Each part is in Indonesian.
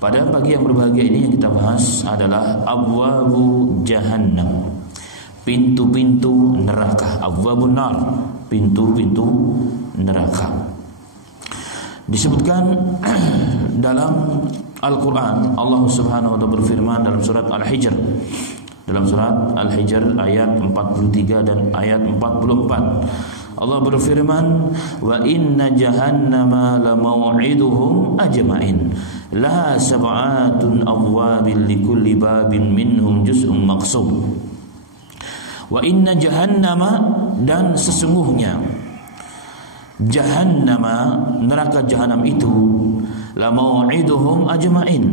Pada pagi yang berbahagia ini yang kita bahas adalah abwabu jahannam, pintu-pintu neraka. Abwabun nar, pintu-pintu neraka. Disebutkan dalam Al-Quran, Allah Subhanahu wa ta'ala berfirman dalam surat Al-Hijr, dalam surat Al-Hijr ayat 43 dan ayat 44. Allah berfirman, wa inna jahannama lamau'iduhum ajma'in la sab'atun abwabin likulli babin minhum juz'un maqsum. Wa inna jahannama, dan sesungguhnya jahannama, neraka jahanam itu, lamau'iduhum ajma'in,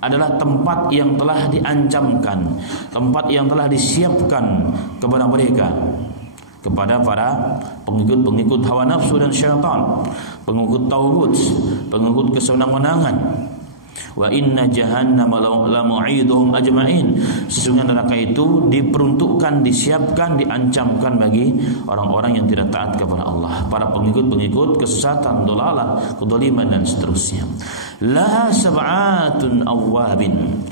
adalah tempat yang telah diancamkan, tempat yang telah disiapkan kepada mereka, kepada para pengikut-pengikut hawa nafsu dan syaitan, pengikut tauhid, pengikut kesenang-menangan. Wa inna jahannama lamu'iduhum ajma'in, sesungguhnya neraka itu diperuntukkan, disiapkan, diancamkan bagi orang-orang yang tidak taat kepada Allah, para pengikut-pengikut kesesatan, dolalah, kedoliman dan seterusnya. Laha sab'atun awwabin,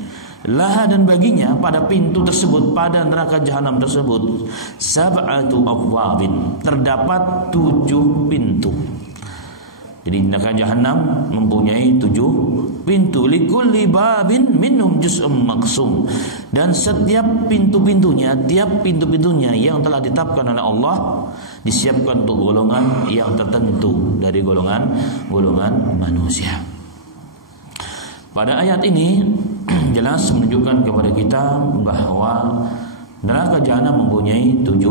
laha, dan baginya pada pintu tersebut, pada neraka jahanam tersebut, sab'atu awwabin, terdapat 7 pintu. Jadi neraka jahanam mempunyai 7 pintu. Likulli babin minhum juz'un maqsum, dan setiap pintu-pintunya, tiap pintu-pintunya yang telah ditetapkan oleh Allah, disiapkan untuk golongan yang tertentu dari golongan manusia. Pada ayat ini jelas menunjukkan kepada kita bahwa neraka jahanam mempunyai 7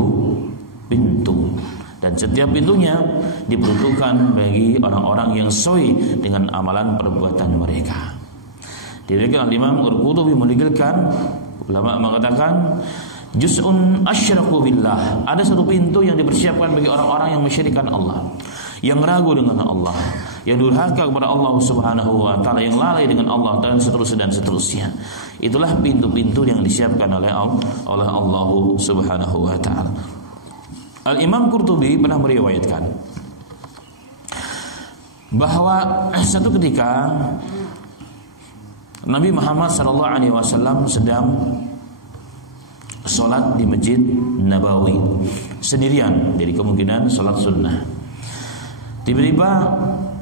pintu, dan setiap pintunya diperuntukkan bagi orang-orang yang sesuai dengan amalan perbuatan mereka. Diriwayatkan Imam Al-Qurtubi menukilkan, ulama mengatakan juz'un asyraku billah, ada satu pintu yang dipersiapkan bagi orang-orang yang mensyirikkan Allah, yang ragu dengan Allah, yang durhaka kepada Allah Subhanahu wa ta'ala, yang lalai dengan Allah, dan seterusnya. Itulah pintu-pintu yang disiapkan oleh Allah Subhanahu wa ta'ala. Al-Imam Qurtubi pernah meriwayatkan bahwa satu ketika Nabi Muhammad SAW sedang sholat di Masjid Nabawi sendirian, jadi kemungkinan sholat sunnah. Tiba-tiba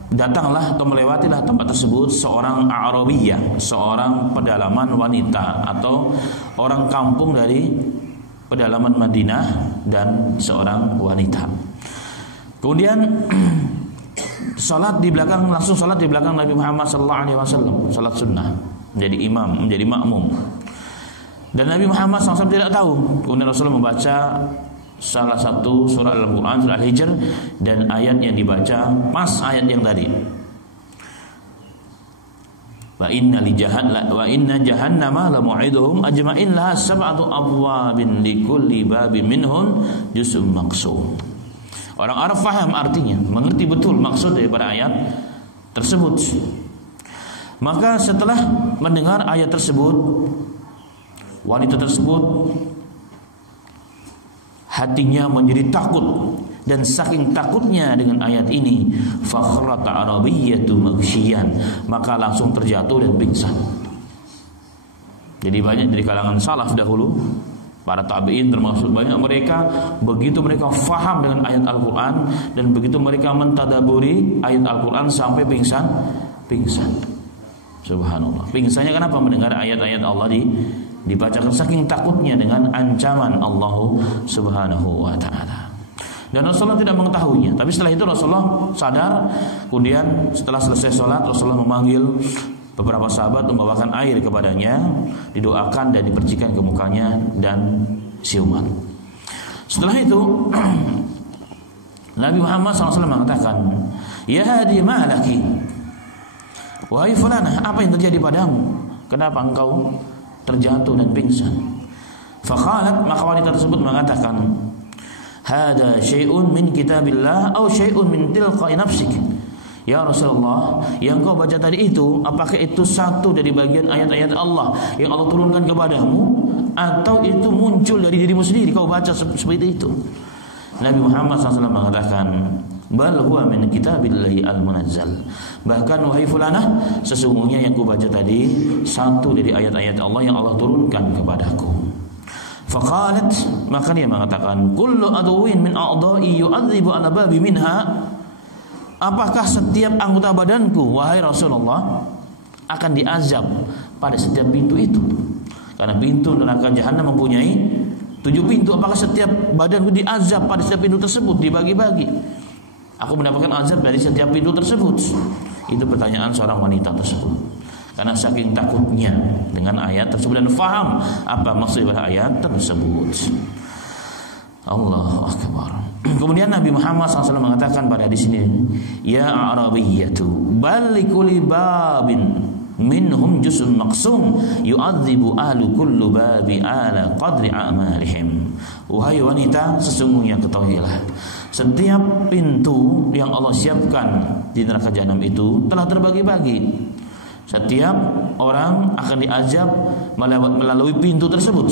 datanglah atau melewatilah tempat tersebut seorang Arabiyah, seorang pedalaman wanita atau orang kampung dari pedalaman Madinah, dan seorang wanita. Kemudian langsung sholat di belakang Nabi Muhammad SAW, sholat sunnah, menjadi imam, menjadi makmum. Dan Nabi Muhammad SAW tidak tahu. Kemudian Rasulullah membaca salah satu surah Al-Quran, surah Al-Hijr, dan ayat yang dibaca pas ayat yang tadi. Wa inna jahannama lamu'iduhum ajma'in laha sab'atu abwabin likulli babin minhum juz'un maqsum. Orang Arab faham artinya, mengerti betul maksud daripada ayat tersebut. Maka setelah mendengar ayat tersebut, wanita tersebut hatinya menjadi takut, dan saking takutnya dengan ayat ini, fakharat arabiyyatu maghsyiyan, maka langsung terjatuh dan pingsan. Jadi banyak dari kalangan salaf dahulu, para tabi'in termasuk banyak mereka, begitu mereka faham dengan ayat Al-Quran dan begitu mereka mentadaburi ayat Al-Quran sampai pingsan. Subhanallah. Pingsannya kenapa? Mendengar ayat-ayat Allah dibacakan, saking takutnya dengan ancaman Allah Subhanahu wa ta'ala. Dan Rasulullah tidak mengetahuinya. Tapi setelah itu Rasulullah sadar. Kemudian setelah selesai sholat, Rasulullah memanggil beberapa sahabat membawakan air kepadanya, didoakan dan dipercikan ke mukanya dan siuman. Setelah itu Nabi Muhammad SAW mengatakan, ya hadi ma'alaki, wahai fulanah, apa yang terjadi padamu? Kenapa engkau terjatuh dan pingsan? Faqalat, maka wanita tersebut mengatakan, hada syai'un min kitabillah atau syai'un min tilqa'i nafsik. Ya Rasulullah, yang kau baca tadi itu, apakah itu satu dari bagian ayat-ayat Allah yang Allah turunkan kepadamu, atau itu muncul dari dirimu sendiri, kau baca seperti itu? Nabi Muhammad SAW mengatakan, bal huwa min kitabillahi al-munazzal. Bahkan wahai fulanah, sesungguhnya yang kubaca tadi satu dari ayat-ayat Allah yang Allah turunkan kepadaku. Faqalat, maka dia mengatakan, kullu adwin min a'dha'i yu'adzibu ala babi minha. Apakah setiap anggota badanku, wahai Rasulullah, akan diazab pada setiap pintu itu? Karena pintu neraka jahanam mempunyai 7 pintu. Apakah setiap badanku diazab pada setiap pintu tersebut, dibagi-bagi? Aku mendapatkan azab dari setiap pintu tersebut. Itu pertanyaan seorang wanita tersebut. Karena saking takutnya dengan ayat tersebut dan faham apa maksud ayat tersebut. Allahu Akbar. Kemudian Nabi Muhammad SAW mengatakan pada hadis ini, ya Arabiyyatu balikuli babin minhum juz'un maqsum yu'adzibu ahlu kullu babi ala qadri a'malihim. Wahai wanita, sesungguhnya ketahuilah, setiap pintu yang Allah siapkan di neraka jahanam itu telah terbagi-bagi. Setiap orang akan diazab melalui pintu tersebut.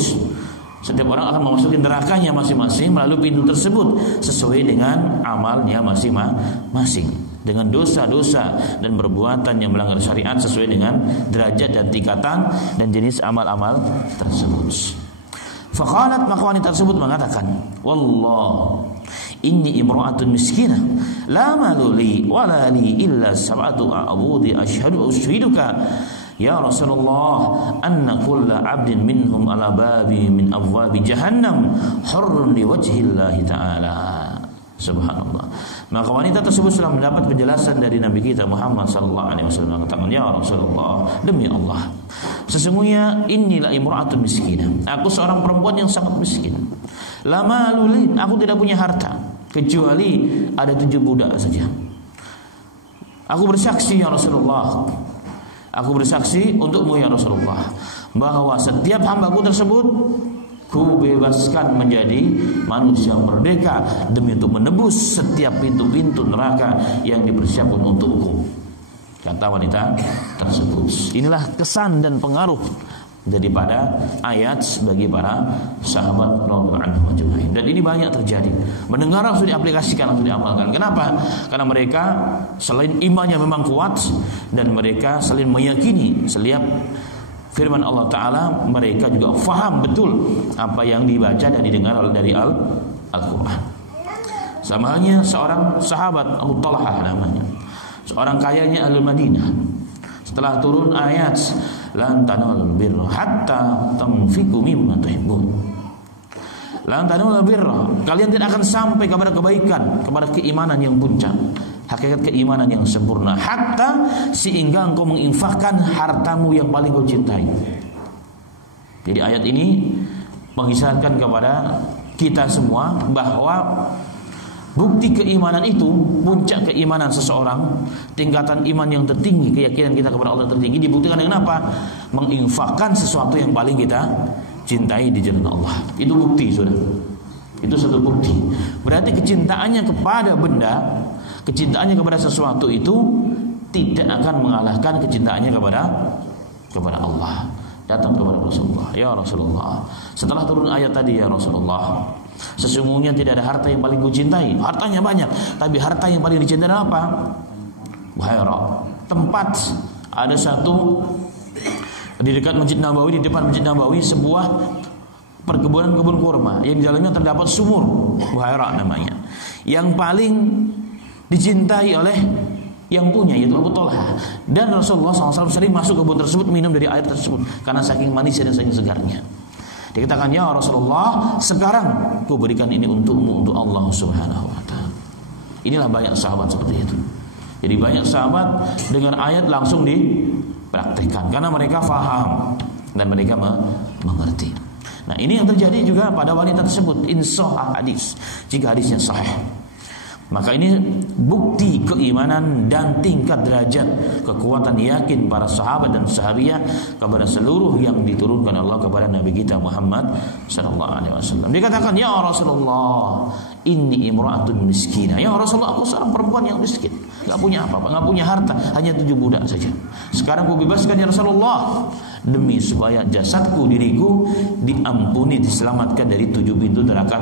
Setiap orang akan memasuki nerakanya masing-masing melalui pintu tersebut sesuai dengan amalnya masing-masing, dengan dosa-dosa dan perbuatan yang melanggar syariat sesuai dengan derajat dan tingkatan dan jenis amal-amal tersebut. Faqalat, maka wanita tersebut mengatakan, wallah inni imra'atun miskinah la maluli wala li illa sab'atu a'budi ashhiduka ya Rasulullah anna kulla 'abdin minhum ala babi min abwabi jahannam hurrun li wajhillahi ta'ala. Subhanallah. Maka wanita tersebut sudah mendapat penjelasan dari Nabi kita Muhammad sallallahu alaihi wasallam, mengatakan, ya Rasulullah, demi Allah, sesungguhnya inilah imra'atun miskinah, aku seorang perempuan yang sangat miskin. Lama lulin, aku tidak punya harta kecuali ada 7 budak saja. Aku bersaksi ya Rasulullah, aku bersaksi untukmu ya Rasulullah, bahwa setiap hambaku tersebut ku bebaskan menjadi manusia merdeka demi untuk menembus setiap pintu-pintu neraka yang dipersiapkan untukku, kata wanita tersebut. Inilah kesan dan pengaruh daripada ayat bagi para sahabat radhiyallahu anhum ajma'in. Dan ini banyak terjadi. Mendengar langsung diaplikasikan, langsung diamalkan. Kenapa? Karena mereka selain imannya memang kuat dan mereka selain meyakini setiap firman Allah Ta'ala, mereka juga faham betul apa yang dibaca dan didengar dari Al-Quran. Sama halnya seorang sahabat Abu Talhah namanya, seorang kayanya Ahlul Madinah. Setelah turun ayat lan tanalul birra hatta tunfiqu mimma tuhibbun, lan tanalul birra, kalian tidak akan sampai kepada kebaikan, kepada keimanan yang puncak, hakikat keimanan yang sempurna, hatta sehingga engkau menginfakkan hartamu yang paling kau cintai. Jadi ayat ini mengisyaratkan kepada kita semua bahwa bukti keimanan itu, puncak keimanan seseorang, tingkatan iman yang tertinggi, keyakinan kita kepada Allah tertinggi, dibuktikan dengan apa? Menginfakkan sesuatu yang paling kita cintai di jalan Allah. Itu bukti, sudah. Itu satu bukti. Berarti kecintaannya kepada benda, kecintaannya kepada sesuatu itu tidak akan mengalahkan kecintaannya kepada Allah. Datang kepada Rasulullah, ya Rasulullah, setelah turun ayat tadi, ya Rasulullah, sesungguhnya tidak ada harta yang paling kucintai. Hartanya banyak, tapi harta yang paling dicintai apa? Buhaira, tempat. Ada satu di dekat Masjid Nabawi, di depan Masjid Nabawi, sebuah perkebunan kebun kurma yang di dalamnya terdapat sumur, Buhaira namanya, yang paling dicintai oleh yang punya, yaitu Abu Talha. Dan Rasulullah SAW sering masuk kebun tersebut, minum dari air tersebut karena saking manisnya dan saking segarnya. Dikatakan, ya Rasulullah, sekarang ku berikan ini untukmu, untuk Allah Subhanahu wa ta'ala. Inilah banyak sahabat seperti itu. Jadi banyak sahabat dengar ayat langsung dipraktikkan karena mereka faham dan mereka mengerti. Nah, ini yang terjadi juga pada wanita tersebut, insah hadis, jika hadisnya sahih. Maka ini bukti keimanan dan tingkat derajat kekuatan yakin para sahabat dan sahabiah kepada seluruh yang diturunkan Allah kepada Nabi kita Muhammad sallallahu alaihi wasallam. Dikatakan, ya Rasulullah, inni imra'atun miskinah. Ya Rasulullah, aku seorang perempuan yang miskin, enggak punya apa-apa, enggak punya harta, hanya 7 budak saja. Sekarang ku bebaskan ya Rasulullah, demi supaya jasadku, diriku diampuni, diselamatkan dari 7 pintu neraka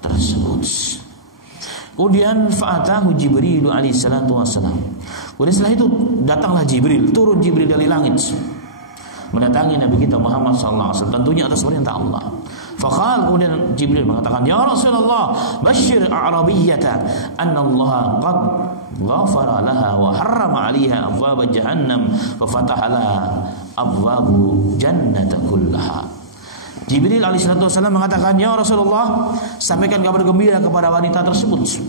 tersebut. Kemudian fa'atahu Jibril alaihi salatu wassalam. Kemudian setelah itu datanglah Jibril, turun Jibril dari langit mendatangi Nabi kita Muhammad sallallahu alaihi wasallam, tentunya atas perintah Allah. Faqal, kemudian Jibril mengatakan, ya Rasulullah, basyir a'rabiyyata anna Allah qad ghafara laha wa harrama 'alaiha abwab jahannam wa fataha laha abwabu jannata kullaha. Jibril alaihissalatu wassalam mengatakan, ya Rasulullah, sampaikan kabar gembira kepada wanita tersebut.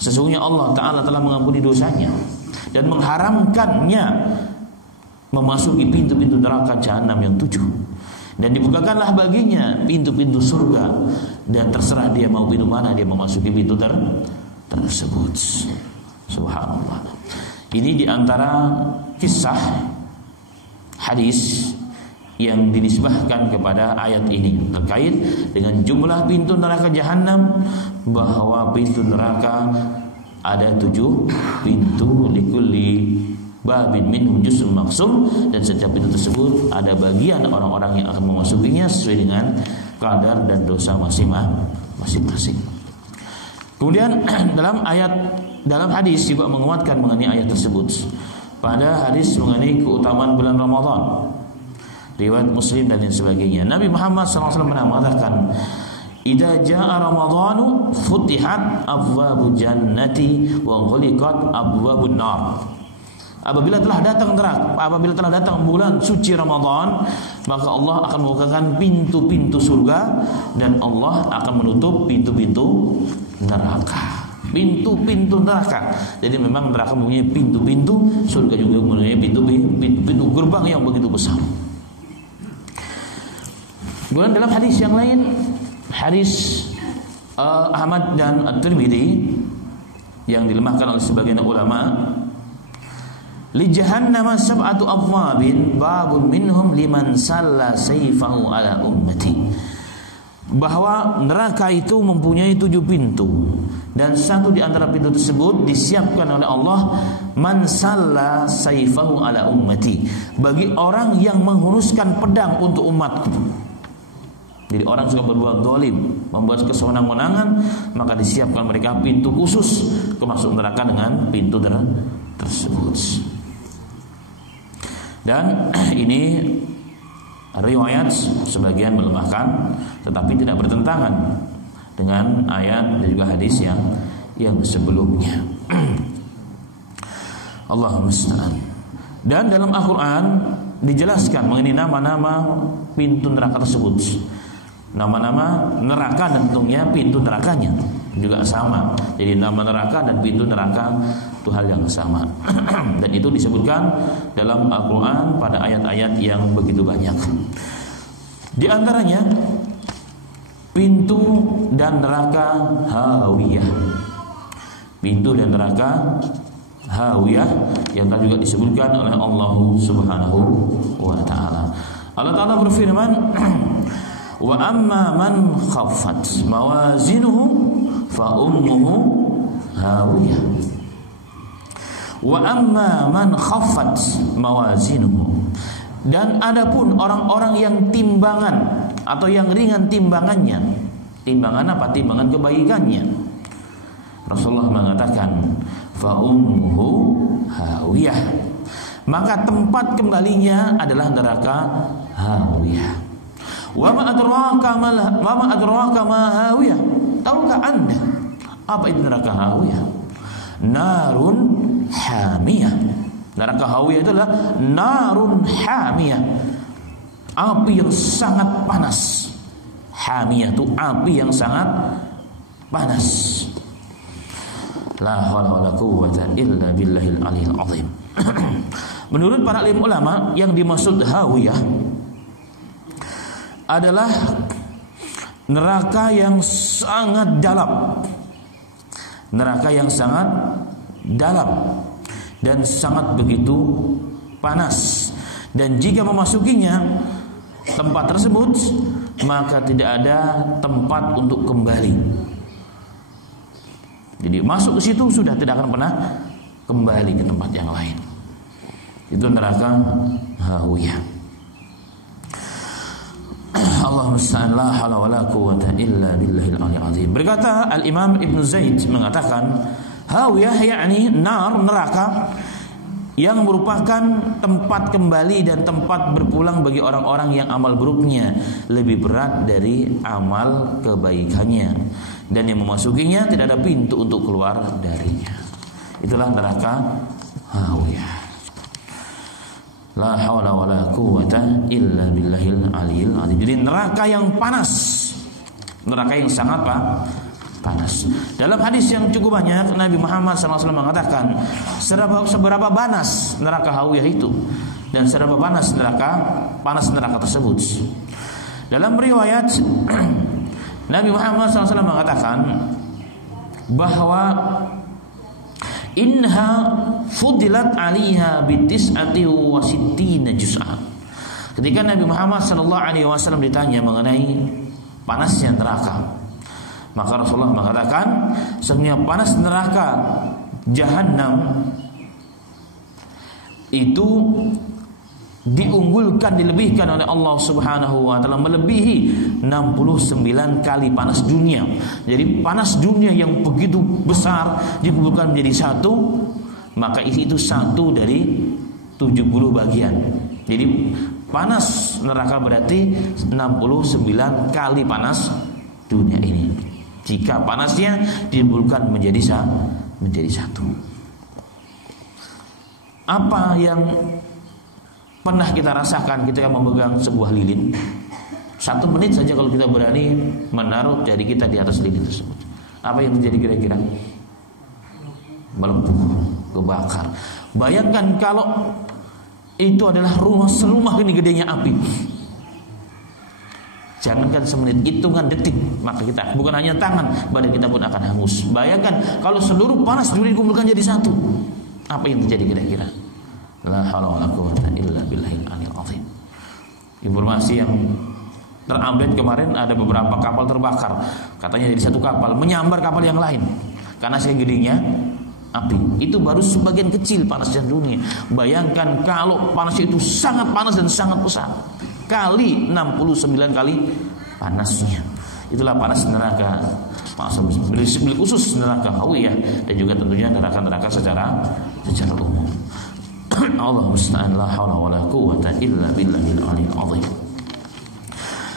Sesungguhnya Allah Ta'ala telah mengampuni dosanya dan mengharamkannya memasuki pintu-pintu neraka jahanam yang 7. Dan dibukakanlah baginya pintu-pintu surga, dan terserah dia mau pintu mana dia memasuki pintu tersebut. Subhanallah. Ini diantara kisah hadis yang dinisbahkan kepada ayat ini terkait dengan jumlah pintu neraka jahanam, bahwa pintu neraka ada 7 pintu, likulli babin minhum juz'un maqsum, dan setiap pintu tersebut ada bagian orang-orang yang akan memasukinya sesuai dengan kadar dan dosa masing-masing. Kemudian dalam hadis juga menguatkan mengenai ayat tersebut. Pada hadis mengenai keutamaan bulan Ramadan, riwayat Muslim dan lain sebagainya, Nabi Muhammad SAW pernah mengatakan, idza jaa ramadhanu futihat abwabul jannati wa ghuliqat abwabun nar. Apabila telah datang bulan suci Ramadan, maka Allah akan membukakan pintu-pintu surga dan Allah akan menutup pintu-pintu neraka. Pintu-pintu neraka. Jadi memang neraka mempunyai pintu-pintu, surga juga mempunyai pintu-pintu gerbang yang begitu besar. Kemudian dalam hadis yang lain, hadis Ahmad dan At-Tirmidzi yang dilemahkan oleh sebagian ulama, li jahannama sab'atu abwabin babun minhum liman salla sayfahu ala ummati. Bahwa neraka itu mempunyai 7 pintu, dan satu di antara pintu tersebut disiapkan oleh Allah, man salla sayfahu ala ummati, bagi orang yang menghunuskan pedang untuk umatku. Jadi orang suka berbuat zalim, membuat kesewenang-wenangan, maka disiapkan mereka pintu khusus masuk neraka dengan pintu tersebut. Dan ini riwayat sebagian melemahkan, tetapi tidak bertentangan dengan ayat dan juga hadis yang sebelumnya. Allahumma musta'an. Dan dalam Al-Quran dijelaskan mengenai nama-nama pintu neraka tersebut. Nama-nama neraka dan tentunya pintu nerakanya juga sama. Jadi nama neraka dan pintu neraka itu hal yang sama. Dan itu disebutkan dalam Al-Quran pada ayat-ayat yang begitu banyak. Di antaranya pintu dan neraka Hawiyah. Pintu dan neraka Hawiyah yang tadi juga disebutkan oleh Allah Subhanahu wa ta'ala. Allah Ta'ala berfirman, wa amma man khaffat mawazinuhu fa ummuhu hawiyah. Wa amma man khaffat mawazinuhu, dan adapun orang-orang yang timbangan atau yang ringan timbangannya. Timbangan apa? Timbangan kebaikannya. Rasulullah mengatakan fa ummuhu hawiyah, maka tempat kembalinya adalah neraka hawiyah. Wa ma adraka ma hawiyah. Tahukah Anda apa itu neraka hawiyah? Narun hamiyah. Neraka hawiyah itu adalah narun hamiyah, api yang sangat panas. Hamiyah itu api yang sangat panas. La haula wala quwwata illa billahil aliyil azim. Menurut para alim ulama, yang dimaksud hawiyah adalah neraka yang sangat dalam. Neraka yang sangat dalam dan sangat begitu panas. Dan jika memasukinya tempat tersebut, maka tidak ada tempat untuk kembali. Jadi masuk ke situ sudah tidak akan pernah kembali ke tempat yang lain. Itu neraka hawiyah. Allahumma musta'an, la haula wala quwwata illa billahil aliyyil azim. Berkata Al-Imam Ibnu Zaid mengatakan, hawiyah yakni nar, neraka, yang merupakan tempat kembali dan tempat berpulang bagi orang-orang yang amal buruknya lebih berat dari amal kebaikannya, dan yang memasukinya tidak ada pintu untuk keluar darinya. Itulah neraka hawiyah. La haula wala quwwata illa billahil aliyyil azim. Jadi neraka yang panas, neraka yang sangat panas. Dalam hadis yang cukup banyak, Nabi Muhammad SAW mengatakan seberapa panas neraka hawiyah itu dan seberapa panas neraka tersebut. Dalam riwayat Nabi Muhammad SAW mengatakan bahwa inha fudilat alaiha bitis'ati wa sittina juz'a. Ketika Nabi Muhammad SAW ditanya mengenai panasnya neraka, maka Rasulullah mengatakan sesungguhnya panas neraka Jahannam itu diunggulkan, dilebihkan oleh Allah Subhanahu wa taala melebihi 69 kali panas dunia. Jadi panas dunia yang begitu besar dikumpulkan menjadi satu, maka itu satu dari 70 bagian. Jadi panas neraka berarti 69 kali panas dunia ini, jika panasnya dikumpulkan menjadi satu. Apa yang pernah kita rasakan ketika memegang sebuah lilin? 1 menit saja kalau kita berani menaruh jari kita di atas lilin tersebut, apa yang terjadi kira-kira? Melepuh, kebakar. Bayangkan kalau itu adalah serumah ini gedenya api. Jangankan semenit, hitungan detik, maka kita bukan hanya tangan, badan kita pun akan hangus. Bayangkan kalau seluruh panas dunia dikumpulkan jadi satu, apa yang terjadi kira-kira? La haula wala quwwata illa billahil aliyyil azim. Informasi yang terupdate kemarin, ada beberapa kapal terbakar. Katanya jadi satu kapal menyambar kapal yang lain karena saking gedenya api. Itu baru sebagian kecil panasnya dunia. Bayangkan kalau panasnya itu sangat panas dan sangat besar, kali 69 kali panasnya. Itulah panas neraka. Beli khusus neraka hawiyah dan juga tentunya neraka-neraka secara umum. Allah musta'an, la haula wala quwwata illa billahil aliyyil azim.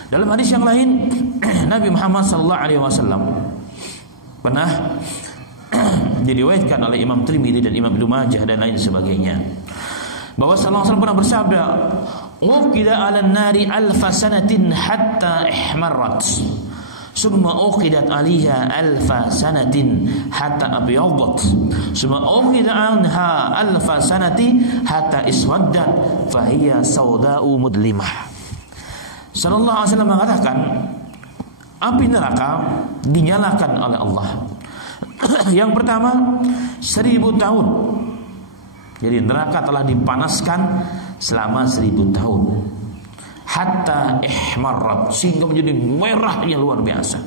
Dalam hadis yang lain Nabi Muhammad sallallahu alaihi wasallam pernah diriwayatkan oleh Imam Tirmidzi dan Imam Ibnu Majah dan lain sebagainya, bahwa sallallahu alaihi wasallam pernah bersabda, "Uqida 'alan nari alfa sanatin hatta ihmarrat, summa uqidat 'alaiha alfa sanatin hatta abyadat, summa uqida 'anha alfa sanati hatta iswaddat, fa hiya sawda'u mudlimah." Sallallahu alaihi wasallam mengatakan, api neraka dinyalakan oleh Allah. Yang pertama 1000 tahun. Jadi neraka telah dipanaskan selama 1000 tahun. Hatta ihmarrat, sehingga menjadi merah yang luar biasa.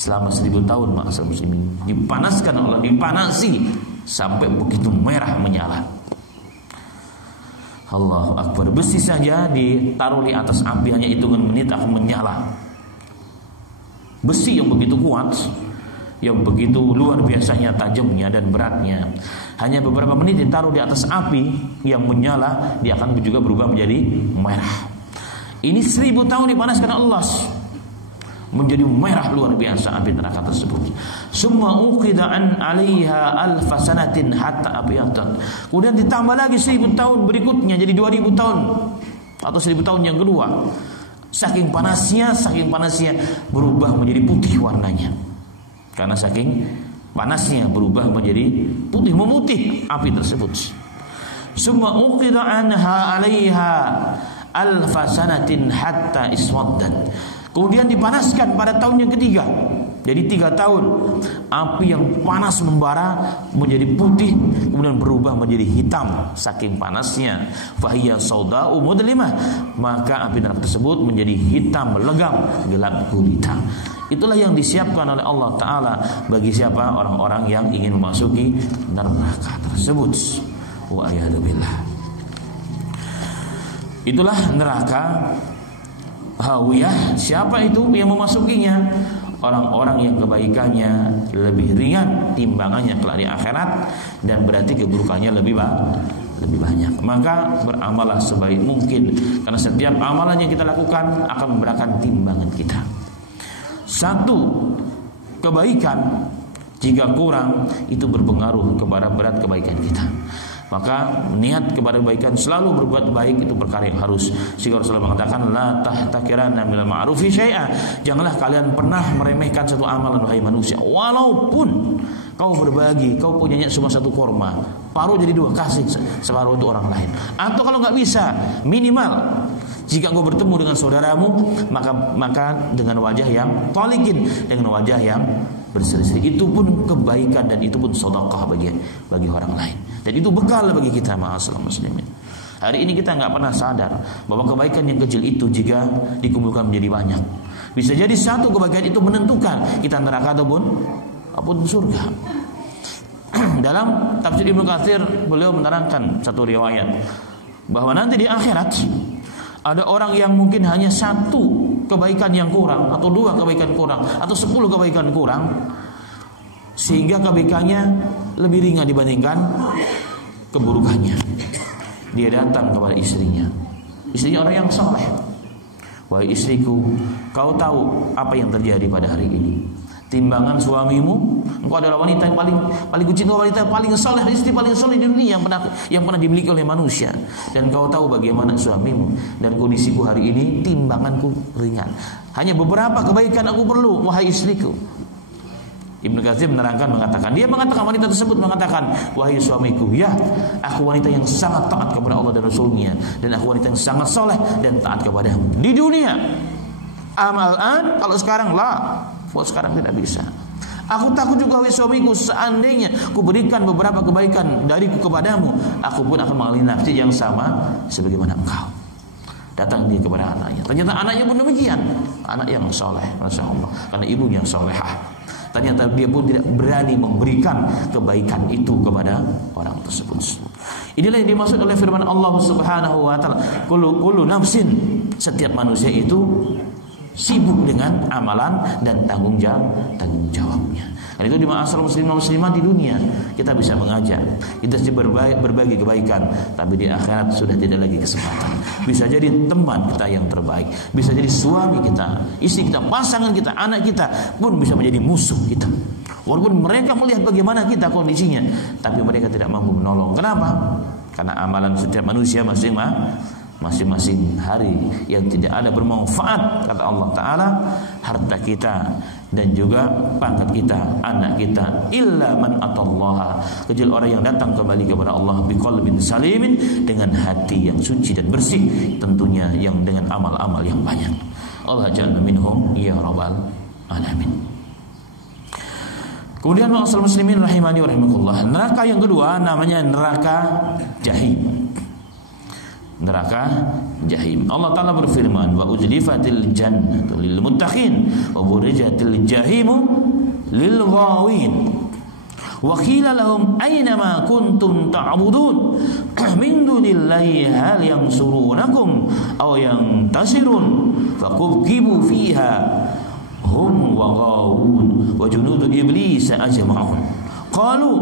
Selama 1000 tahun ma'asal muslimin dipanaskan Allah, dipanasi sampai begitu merah menyala. Allahu Akbar. Besi saja ditaruh di atas api, hanya hitungan menit akan menyala. Besi yang begitu kuat, yang begitu luar biasanya tajamnya dan beratnya, hanya beberapa menit ditaruh di atas api yang menyala, dia akan juga berubah menjadi merah. Ini 1000 tahun dipanaskan Allah, menjadi merah luar biasa api neraka tersebut. Summa uqida an 'alaiha alfa sanatin hatta abyadat. Kemudian ditambah lagi 1000 tahun berikutnya, jadi 2000 tahun atau 1000 tahun yang kedua. Saking panasnya berubah menjadi putih warnanya. Karena saking panasnya berubah menjadi putih, memutih api tersebut. Summa uqida anha 'alaiha alfa sanatin hatta iswaddat. Kemudian dipanaskan pada tahun yang ketiga. Jadi 3 tahun api yang panas membara menjadi putih, kemudian berubah menjadi hitam saking panasnya. Fahiya sauda'u mudlimah, maka api neraka tersebut menjadi hitam legam, gelap gulita. Itulah yang disiapkan oleh Allah Ta'ala bagi siapa? Orang-orang yang ingin memasuki neraka tersebut. Wa a'yadu billah. Itulah neraka hawiyah. Siapa itu yang memasukinya? Orang-orang yang kebaikannya lebih ringan timbangannya kelak di akhirat, dan berarti keburukannya lebih banyak. Maka beramallah sebaik mungkin, karena setiap amalan yang kita lakukan akan memberatkan timbangan kita. Satu kebaikan jika kurang itu berpengaruh kepada berat kebaikan kita. Maka niat kepada kebaikan, selalu berbuat baik itu perkara yang harus. Sehingga Rasulullah mengatakan, la tahtakiranna minal ma'rufi syai'a. Janganlah kalian pernah meremehkan satu amalan wahai manusia. Walaupun kau berbagi, kau punyanya cuma satu kurma, paruh jadi dua, kasih separuh untuk orang lain. Atau kalau nggak bisa, minimal jika engkau bertemu dengan saudaramu, maka dengan wajah yang talikin, dengan wajah yang berseri-seri, itu pun kebaikan dan itu pun sedekah bagi orang lain. Dan itu bekal bagi kita, ma'asyiral muslimin. Hari ini kita nggak pernah sadar bahwa kebaikan yang kecil itu jika dikumpulkan menjadi banyak, bisa jadi satu kebaikan itu menentukan kita neraka ataupun surga. Dalam tafsir Ibnu Katsir, beliau menerangkan satu riwayat bahwa nanti di akhirat ada orang yang mungkin hanya satu kebaikan yang kurang, atau dua kebaikan kurang, atau 10 kebaikan kurang, sehingga kebaikannya lebih ringan dibandingkan keburukannya. Dia datang kepada istrinya orang yang saleh. Wahai istriku, kau tahu apa yang terjadi pada hari ini? Timbangan suamimu, engkau adalah wanita yang paling kucinta, wanita paling saleh, istri paling saleh di dunia yang pernah dimiliki oleh manusia. Dan kau tahu bagaimana suamimu, dan kondisiku hari ini timbanganku ringan. Hanya beberapa kebaikan aku perlu, wahai istriku. Ibnu Katsir mengatakan wanita tersebut mengatakan, wahai suamiku, ya, aku wanita yang sangat taat kepada Allah dan Rasulnya, dan aku wanita yang sangat saleh dan taat kepadamu di dunia. Amalan kalau sekarang buat sekarang tidak bisa. Aku takut juga, wahai suamiku, seandainya ku berikan beberapa kebaikan dariku kepadamu, aku pun akan mengalami nasib yang sama sebagaimana engkau. Datang dia kepada anaknya. Ternyata anaknya pun demikian, anak yang soleh, masya Allah, karena ibunya solehah. Ternyata dia pun tidak berani memberikan kebaikan itu kepada orang tersebut. Inilah yang dimaksud oleh firman Allah Subhanahu wa taala, kullu nafsin, setiap manusia itu sibuk dengan amalan dan tanggung jawabnya. Dan itu di ma'asyiral muslimin muslimat di dunia kita bisa mengajak, kita berbagi kebaikan, tapi di akhirat sudah tidak lagi kesempatan. Bisa jadi teman kita yang terbaik, bisa jadi suami kita, istri kita, pasangan kita, anak kita pun bisa menjadi musuh kita. Walaupun mereka melihat bagaimana kita kondisinya, tapi mereka tidak mampu menolong. Kenapa? Karena amalan setiap manusia masing-masing hari yang tidak ada bermanfaat, kata Allah Ta'ala, harta kita dan juga pangkat kita, anak kita, illa man atallaha, kecuali orang yang datang kembali kepada Allah biqalbin salimin, dengan hati yang suci dan bersih, tentunya yang dengan amal-amal yang banyak. Allah ja'alna minhum ya rabbal alamin. Kemudian ma'asyiral muslimin rahimani wa rahimakumullah, neraka yang kedua namanya neraka jahim. Neraka jahim. Allah Ta'ala berfirman, wa uzlifatil jannatu lil muttaqin wa burrijatil jahimu lil ghawin wa qila lahum aina ma kuntum ta'budun min dunillahi hal yansurunakum aw yantasirun faqubkibu fiha hum wa ghawun wa junudu iblis ajma'un qalu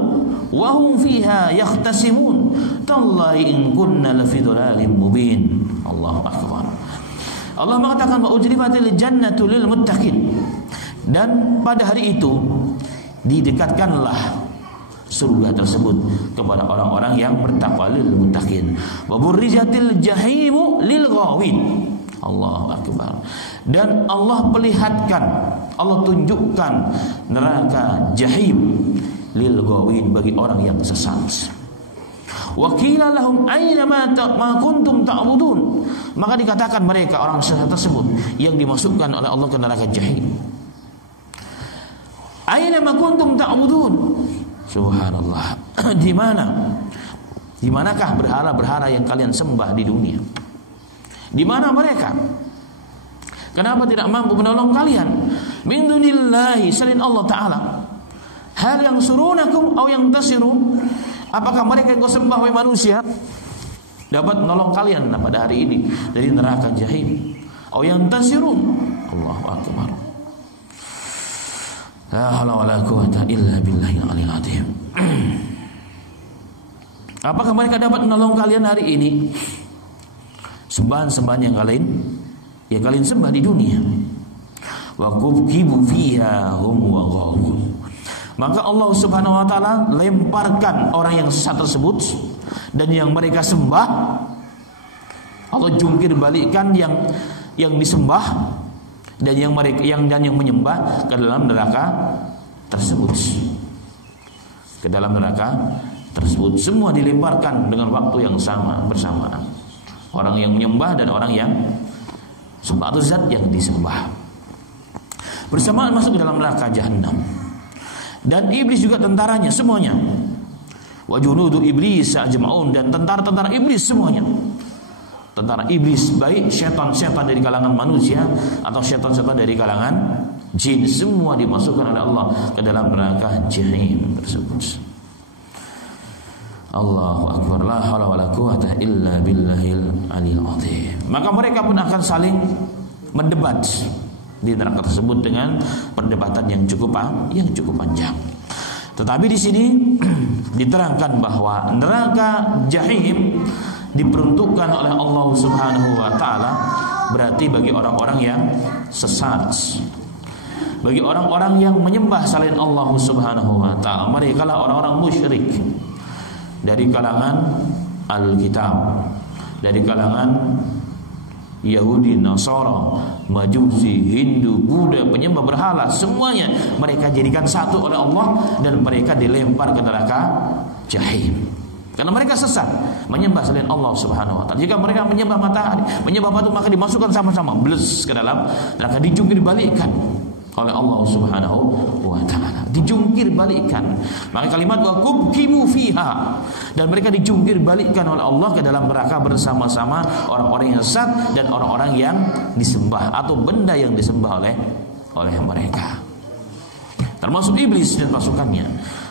wa hum fiha yakhtasimun tallahi in kunna lafi dhalalin mubin. Allahu akbar. Allah mengatakan wa ujrifatil jannatu lil muttaqin, dan pada hari itu didekatkanlah surga tersebut kepada orang-orang yang bertakwa, lil muttaqin. Wa burrijatil jahimu lil ghawin. Allahu akbar. Dan Allah perlihatkan, Allah tunjukkan neraka jahim lil ghawin, bagi orang yang sesat. Wa qila lahum aina ma kuntum ta'budun, maka dikatakan mereka orang sesat tersebut yang dimasukkan oleh Allah ke neraka jahim, aina ma kuntum ta'budun, subhanallah, di manakah berhala-berhala yang kalian sembah di dunia? Di mana mereka? Kenapa tidak mampu menolong kalian? Min dunillahi, selain Allah Ta'ala. Hal yang surunakum aw yang tasirun, apakah mereka yang kau sembah wahai manusia dapat menolong kalian pada hari ini dari neraka jahim? aw yantasirun. Allahu akbar. La haula wala quwwata illa billahil aliyil azim. Apakah mereka dapat menolong kalian hari ini? Sembahan-sembahan yang kalian sembah di dunia. Wa kubkibu fiha hum wa ghawun. Maka Allah Subhanahu wa taala lemparkan orang yang sesat tersebut dan yang mereka sembah, Allah jungkir balikkan yang disembah dan yang menyembah ke dalam neraka tersebut. Ke dalam neraka tersebut semua dilemparkan dengan waktu yang sama bersamaan. Orang yang menyembah dan orang yang sembah atau zat yang disembah bersamaan masuk ke dalam neraka jahanam. Dan iblis juga tentaranya semuanya. Wa junudu iblis ajma'un, dan tentara-tentara iblis semuanya. Tentara iblis baik syaitan-syaitan dari kalangan manusia atau syaitan-syaitan dari kalangan jin, semua dimasukkan oleh Allah ke dalam neraka jahannam tersebut. Allahu akbar, la haula wala quwwata illa billahil aliyil azim. Maka mereka pun akan saling mendebat di neraka tersebut dengan perdebatan yang cukup panjang. Tetapi di sini diterangkan bahwa neraka jahim diperuntukkan oleh Allah Subhanahu wa taala berarti bagi orang-orang yang sesat, bagi orang-orang yang menyembah selain Allah Subhanahu wa taala. Mereka lah orang-orang musyrik dari kalangan Alkitab, dari kalangan Yahudi, Nasara, Majusi, Hindu, Buddha, penyembah berhala, semuanya mereka jadikan satu oleh Allah dan mereka dilempar ke neraka jahim. Karena mereka sesat, menyembah selain Allah Subhanahu wa taala. Jika mereka menyembah matahari, menyembah batu, maka dimasukkan sama-sama bles ke dalam neraka, dijungkir balikkan oleh Allah Subhanahu wa taala. Dijungkir balikkan. Maka kalimat wa kubkimu fiha, dan mereka dijungkir balikkan oleh Allah ke dalam neraka bersama-sama orang-orang yang sesat dan orang-orang yang disembah atau benda yang disembah oleh mereka. Termasuk iblis dan pasukannya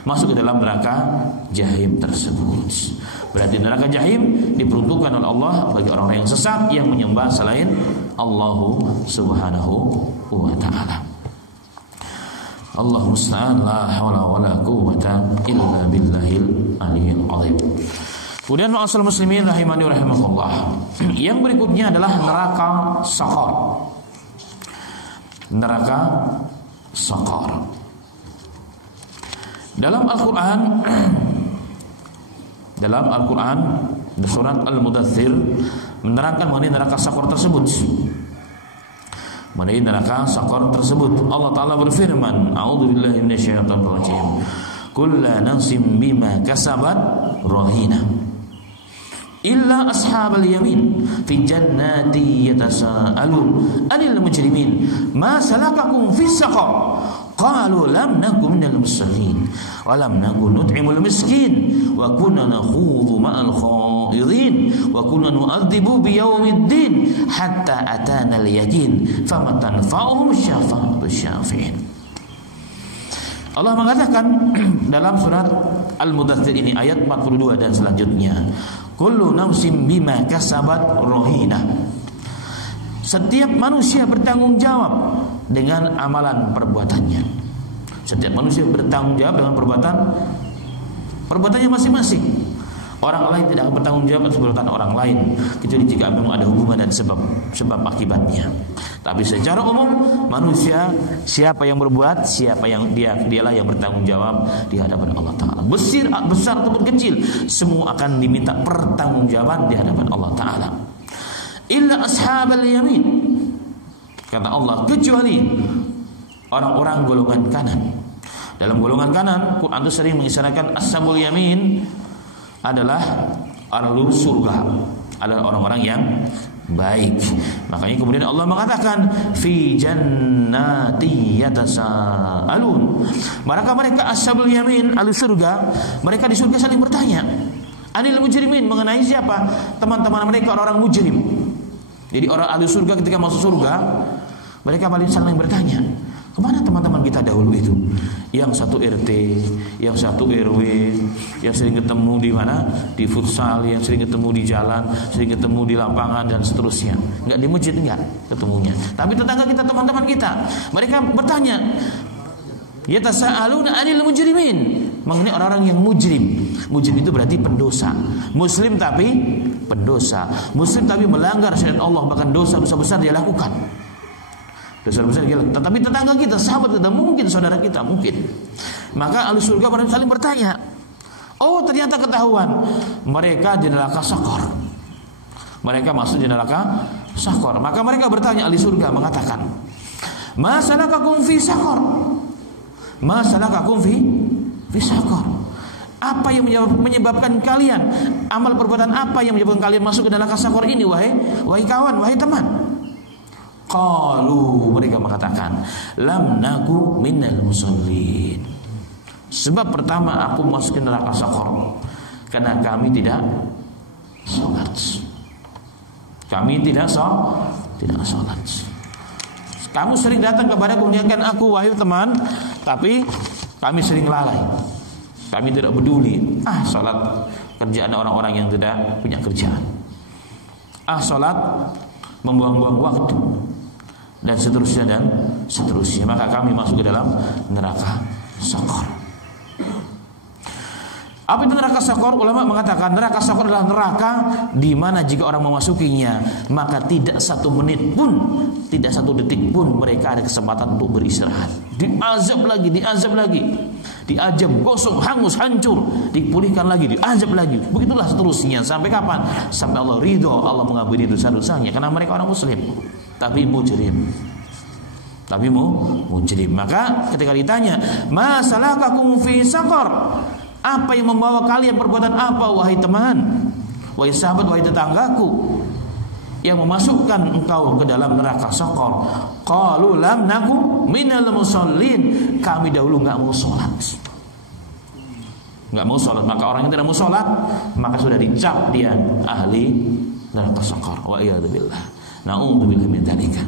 masuk ke dalam neraka jahim tersebut. Berarti neraka jahim diperuntukkan oleh Allah bagi orang-orang yang sesat yang menyembah selain Allah Subhanahu wa taala. Allah musta'an, la haula wala quwwata illa billahil aliyil azim. Kemudian ma'asal muslimin rahimani wa rahimakumullah, yang berikutnya adalah neraka Saqar. Neraka Saqar. Dalam Al-Qur'an di surat Al-Mudaththir menerangkan mengenai neraka Saqar tersebut. Mengenai neraka Saqar tersebut, Allah Ta'ala berfirman, a'udzubillahi minasyaitonir rajim, kullu nafsin bima kasabat rahina illa ashabal yamin fi jannati yatasaalun anil mujrimin ma salakakum fis saqar qalu lam nakum minal musallin wa lam nakun nut'imul miskin wa kunna nakhudhu ma'al khaidin wa kunna nu'adzibu biyaumiddin hatta atana al-yaqin famatanfa'uhum syafa'atus syafi'in. Allah mengatakan dalam surat Al-Mudaththir ini ayat 42 dan selanjutnya, kullu nafsin bima kasabat rahina. Setiap manusia bertanggung jawab dengan amalan perbuatannya. Setiap manusia bertanggung jawab dengan perbuatannya masing-masing. Orang lain tidak akan bertanggung jawab atas perbuatan orang lain kecuali jika memang ada hubungan dan sebab akibatnya. Tapi secara umum manusia, siapa yang berbuat, siapa yang dialah yang bertanggung jawab di hadapan Allah Ta'ala. Besar ataupun kecil, semua akan diminta pertanggungjawaban di hadapan Allah Ta'ala. Illa ashabal yamin, kata Allah, kecuali orang-orang golongan kanan. Dalam golongan kanan, Quran itu sering mengisyaratkan ashabul yamin adalah ahlu surga, adalah orang-orang yang baik. Makanya kemudian Allah mengatakan fi jannati yatasaalun. Mereka ashabul yamin, ahli surga, mereka di surga saling bertanya anil mujrimin, mengenai siapa? Teman-teman mereka orang-orang mujrim. Jadi orang ahli surga ketika masuk surga, mereka paling saling bertanya, kemana teman-teman kita dahulu itu Yang satu RT, yang satu RW, yang sering ketemu di mana? Di futsal, yang sering ketemu di jalan, sering ketemu di lapangan dan seterusnya. Enggak di masjid enggak ketemunya. Tapi tetangga kita, teman-teman kita, mereka bertanya, yatasaaluna 'anil mujrimin. Mengenai orang-orang yang mujrim. Mujrim itu berarti pendosa. Muslim tapi pendosa. Muslim tapi melanggar syariat Allah, bahkan dosa-dosa besar dia lakukan. Dosa besar dia lakukan. Tetapi tetangga kita, sahabat kita, mungkin saudara kita, mungkin. Maka ahli surga pada saling bertanya. Oh, ternyata ketahuan mereka di neraka Sakor. Mereka masuk di neraka Sakor. Maka mereka bertanya, ahli surga mengatakan, ma salakakum fi Sakor? Ma salakakum fi Sakor? Apa yang menyebabkan kalian, amal perbuatan apa yang menyebabkan kalian masuk ke neraka Sakor ini, wahai kawan, wahai teman? Qalu, mereka mengatakan, lam naku minal musallin. Sebab pertama aku masuk ke neraka Sakor karena kami tidak sholat. Kami tidak sholat. Kamu sering datang kepada mengingatkan aku, wahai teman, tapi kami sering lalai. Kami tidak peduli. Sholat kerjaan orang-orang yang tidak punya kerjaan. Sholat membuang-buang waktu, dan seterusnya. Maka kami masuk ke dalam neraka Sakor. Apa itu neraka Sakor? Ulama mengatakan neraka Sakor adalah neraka di mana jika orang memasukinya, maka tidak satu menit pun, tidak satu detik pun mereka ada kesempatan untuk beristirahat. Diazab lagi, diazab, gosok, hangus, hancur, dipulihkan lagi, diazab lagi. Begitulah seterusnya. Sampai kapan? Sampai Allah ridho, Allah mengampuni dosa-dosanya, karena mereka orang muslim, tapi mujrim. Maka ketika ditanya, ma salakakum fi Sakor? Apa yang membawa kalian, perbuatan apa, wahai teman, wahai sahabat, wahai tetanggaku, yang memasukkan engkau ke dalam neraka Sakor? Qalu lam naku minal musallin. Kami dahulu enggak mau sholat. Maka orang yang tidak mau sholat, maka sudah dicap dia ahli neraka Sakor. Wa iyadzubillah. Na'udzubillahi min dzalika.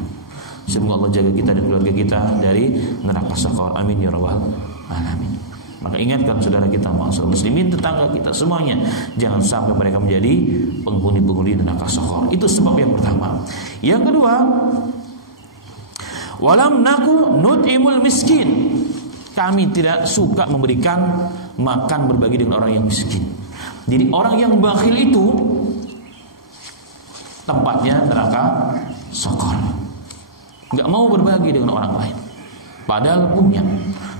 Semoga Allah jaga kita dan keluarga kita dari neraka Sakor. Amin ya rabbal alamin. Maka ingatkan saudara kita, muslimin, tetangga kita semuanya, jangan sampai mereka menjadi penghuni-penghuni neraka Sakor. Itu sebab yang pertama. Yang kedua, walam naku nut'imul miskin. Kami tidak suka memberikan makan, berbagi dengan orang yang miskin. Jadi orang yang bakhil itu tempatnya neraka Sakor. Enggak mau berbagi dengan orang lain, padahal punya,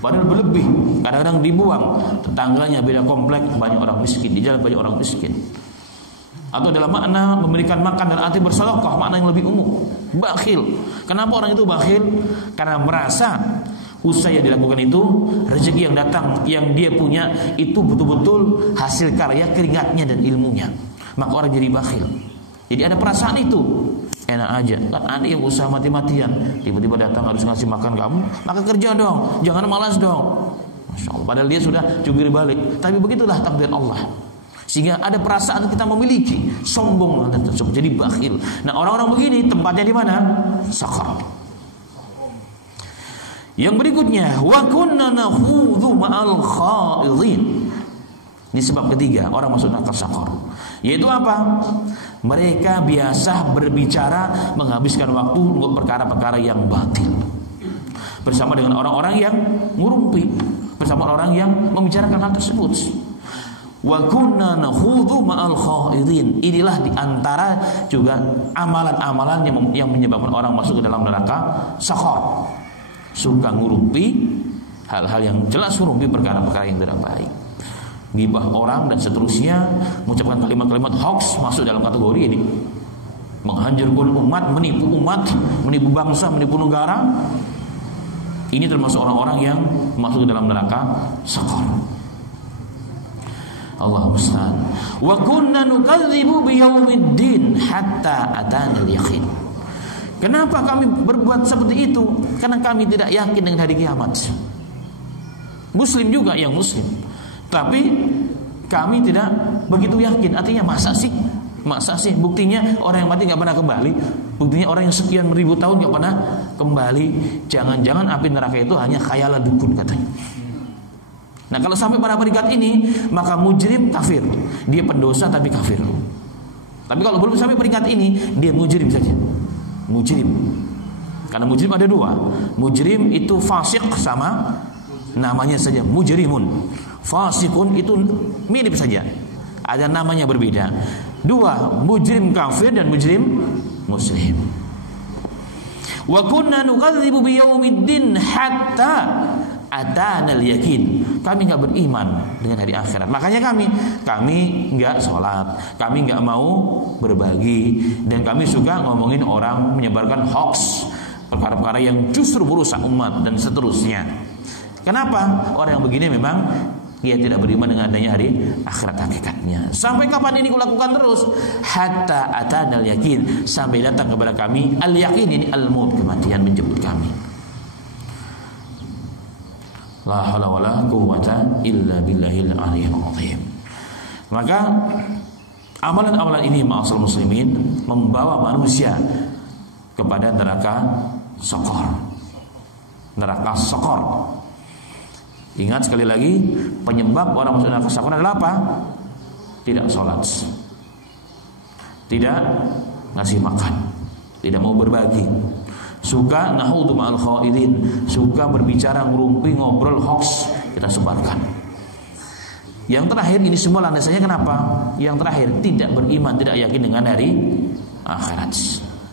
padahal berlebih. Kadang-kadang dibuang. Tetangganya beda komplek, banyak orang miskin, di jalan banyak orang miskin. Atau dalam makna memberikan makan dan arti bersedekah, makna yang lebih umum, bakhil. Kenapa orang itu bakhil? Karena merasa usaha yang dilakukan itu, rezeki yang datang, yang dia punya itu betul-betul hasil karya keringatnya dan ilmunya. Maka orang jadi bakhil. Jadi ada perasaan itu, enak aja. Kan ada yang usaha mati-matian, tiba-tiba datang harus ngasih makan kamu, maka kerja dong, jangan malas dong. Masya Allah. Padahal dia sudah jungkir balik. Tapi begitulah takdir Allah. Sehingga ada perasaan kita memiliki, sombong dan tersebut, jadi bakhil. Nah, orang-orang begini tempatnya di mana? Sakor. Yang berikutnya, wa kunna nakhudhu ma'al khaidin. Ini sebab ketiga orang masuk neraka Sakor. Yaitu apa? Mereka biasa berbicara, menghabiskan waktu untuk perkara-perkara yang batil, bersama dengan orang-orang yang ngurumpi, bersama orang yang membicarakan hal tersebut. Wa kunna nakhudhu ma'al khaidin. Inilah diantara juga amalan-amalan yang menyebabkan orang masuk ke dalam neraka Sakor. Suka ngurumpi hal-hal yang jelas, ngurumpi perkara-perkara yang tidak baik, ghibah orang dan seterusnya, mengucapkan kalimat-kalimat hoax, masuk dalam kategori ini. Menghancurkan umat, menipu bangsa, menipu negara. Ini termasuk orang-orang yang masuk ke dalam neraka Sakor. Allahumma musta'an. Wa kunna nukadzibu biyaumiddin hatta atana al-yaqin. Kenapa kami berbuat seperti itu? Karena kami tidak yakin dengan hari kiamat. Muslim juga yang muslim, tapi kami tidak begitu yakin. Artinya masa sih? Buktinya orang yang mati gak pernah kembali. Buktinya orang yang sekian ribu tahun gak pernah kembali. Jangan-jangan api neraka itu hanya khayalan dukun katanya. Nah, kalau sampai pada peringkat ini, maka mujrim kafir. Dia pendosa tapi kafir. Tapi kalau belum sampai peringkat ini, dia mujrim saja. Mujrim. Karena mujrim ada dua. Mujrim itu fasik sama namanya saja, mujrimun. Fasikun itu mirip saja, ada namanya berbeda. Dua, mujrim kafir dan mujrim muslim. Wa kunna nukadzibu biyaumiddin hatta atana al-yakin. Kami enggak beriman dengan hari akhirat. Makanya kami enggak sholat, kami enggak mau berbagi, dan kami suka ngomongin orang, menyebarkan hoax, perkara-perkara yang justru merusak umat dan seterusnya. Kenapa? Orang yang begini memang dia tidak beriman dengan adanya hari akhirat hakikatnya. Sampai kapan ini kulakukan terus? Hatta atana al-yakin, sampai datang kepada kami al-yakin, ini al-maut, kematian menjemput kami. La haula wala quwwata illa billahil aliyyil azim. Maka amalan-amalan ini, ma'asyiral muslimin, membawa manusia kepada neraka saqar. Neraka saqar. Ingat sekali lagi, penyebab orang masuk neraka saqar adalah apa? Tidak sholat, tidak ngasih makan, tidak mau berbagi, suka nahudu ma'al khaidin, suka berbicara, ngerumpi, ngobrol, hoax, kita sebarkan. Yang terakhir, ini semua landasannya kenapa? Yang terakhir, tidak beriman, tidak yakin dengan hari akhirat.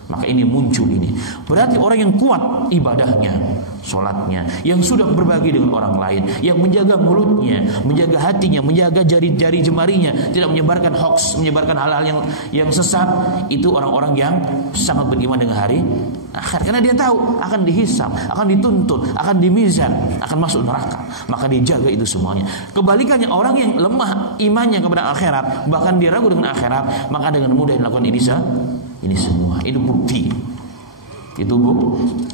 Maka ini muncul ini. Berarti orang yang kuat ibadahnya, sholatnya, yang sudah berbagi dengan orang lain, yang menjaga mulutnya, menjaga hatinya, menjaga jari-jari jemarinya, tidak menyebarkan hoax, menyebarkan hal-hal yang sesat, itu orang-orang yang sangat beriman dengan hari akhir. Karena dia tahu akan dihisab, akan dituntut, akan dimizan, akan masuk neraka. Maka dia jaga itu semuanya. Kebalikannya, orang yang lemah imannya kepada akhirat, bahkan dia ragu dengan akhirat, maka dengan mudah dilakukan ini semua. Itu bukti. Itu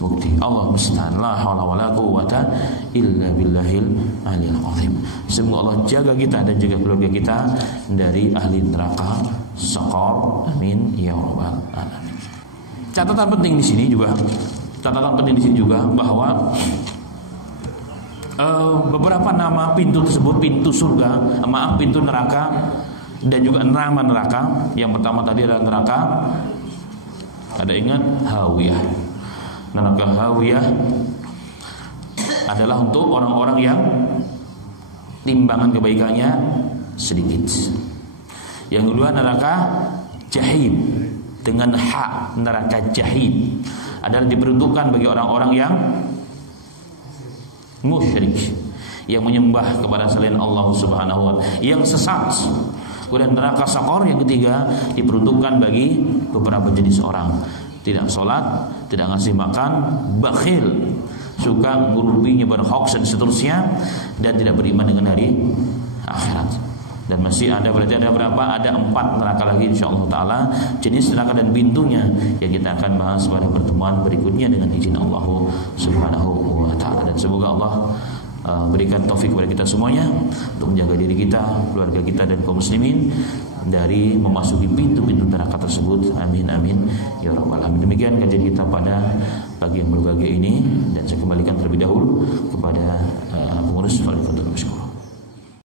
bukti. Allah musta'an. La haula wala quwwata illa billahil aliyil azim. Semoga Allah jaga kita dan jaga keluarga kita dari ahli neraka saqar. Amin ya rabbal alamin. Catatan penting di sini juga bahwa beberapa nama pintu tersebut, pintu surga, pintu neraka, dan juga nama neraka. Yang pertama tadi adalah neraka, ada ingat, Hawiyah. Neraka Hawiyah adalah untuk orang-orang yang timbangan kebaikannya sedikit. Yang kedua neraka Jahim, dengan hak, neraka Jahim adalah diperuntukkan bagi orang-orang yang musyrik, yang menyembah kepada selain Allah Subhanahu wa taala, yang sesat. Kemudian neraka saqar yang ketiga diperuntukkan bagi beberapa jenis orang: tidak sholat, tidak ngasih makan, bakhil, suka ngurupi, nyebar hoax dan seterusnya, dan tidak beriman dengan hari akhirat. Dan masih ada, berarti ada berapa? Ada 4 neraka lagi insyaallah taala, jenis neraka dan pintunya, yang kita akan bahas pada pertemuan berikutnya dengan izin Allah Subhanahu wa taala. Dan semoga Allah berikan taufik kepada kita semuanya untuk menjaga diri kita, keluarga kita, dan kaum muslimin dari memasuki pintu-pintu neraka tersebut. Amin amin ya rabbal alamin. Demikian kajian kita pada pagi yang berbahagia ini, dan saya kembalikan terlebih dahulu kepada pengurus Fadhilatul Mashkur.